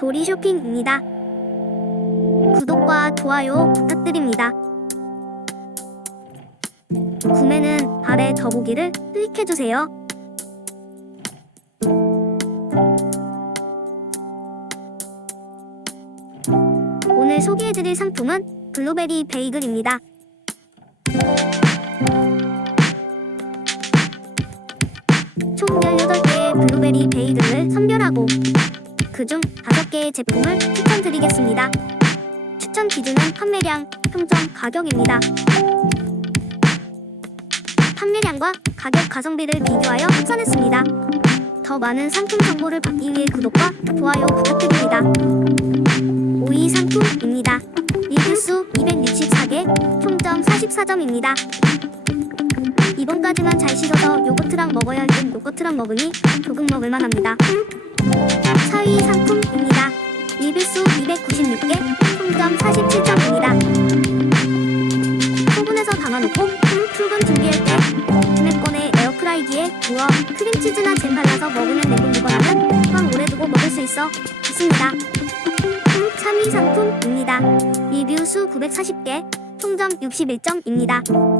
도리 쇼핑입니다. 구독과 좋아요 부탁드립니다. 구매는 아래 더보기를 클릭해주세요. 소개해드릴 상품은 블루베리 베이글입니다. 총 18개의 블루베리 베이글을 선별하고 그중 5개의 제품을 추천드리겠습니다. 추천 기준은 판매량, 평점, 가격입니다. 판매량과 가격 가성비를 비교하여 합산했습니다. 더 많은 상품 정보를 받기 위해 구독과 좋아요 부탁드립니다. 5위 상품입니다. 리뷰수 264개, 총점 44점입니다. 이번까지만 잘 씻어서 요거트랑 먹어야 할 땐 요거트랑 먹으니 조금 먹을만 합니다. 4위 상품입니다. 리뷰수 296개, 총점 47점입니다. 소분해서 담아놓고 출근 준비할 때 주맥권에 에어프라이기에 구워 크림치즈나 잼 발라서 먹으면 냉동 보관하면 꽝 오래 두고 먹을 수 있어 좋습니다. 3위 상품입니다. 리뷰수 940개, 총점 61점입니다.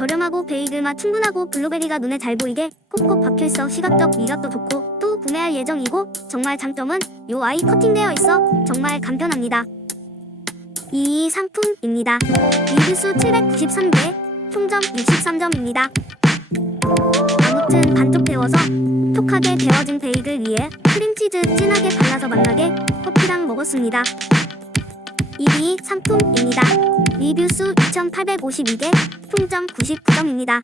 저렴하고 베이글 맛 충분하고 블루베리가 눈에 잘 보이게 콕콕 박혀있어 시각적 미각도 좋고 또 구매할 예정이고 정말 장점은 요 아이 커팅되어 있어 정말 간편합니다. 2위 상품입니다. 리뷰수 793개, 총점 63점입니다. 아무튼 반쪽 데워서 톡하게 데워진 베이글 위에 크림치즈 진하게 발라서 맛나게 커피랑 먹었습니다. 1위 상품입니다. 리뷰 수 2852개, 총점 99점입니다.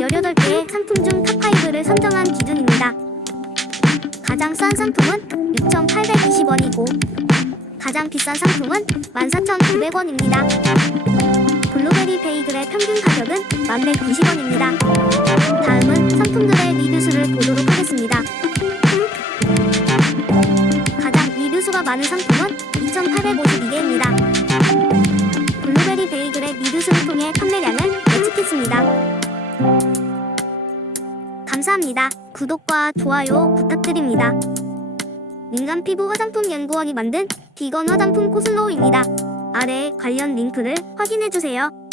열여덟 개의 상품 중 탑5를 선정한 기준입니다. 가장 싼 상품은 6,820원이고 가장 비싼 상품은 14,900원입니다. 블루베리 베이글의 평균 가격은 1,190원입니다. 다음은 리뷰수가 많은 상품은 2,852개입니다. 블루베리 베이글의 리뷰수를 통해 판매량을 예측했습니다. 감사합니다. 구독과 좋아요 부탁드립니다. 민간 피부 화장품 연구원이 만든 비건 화장품 코슬로우입니다. 아래 관련 링크를 확인해주세요.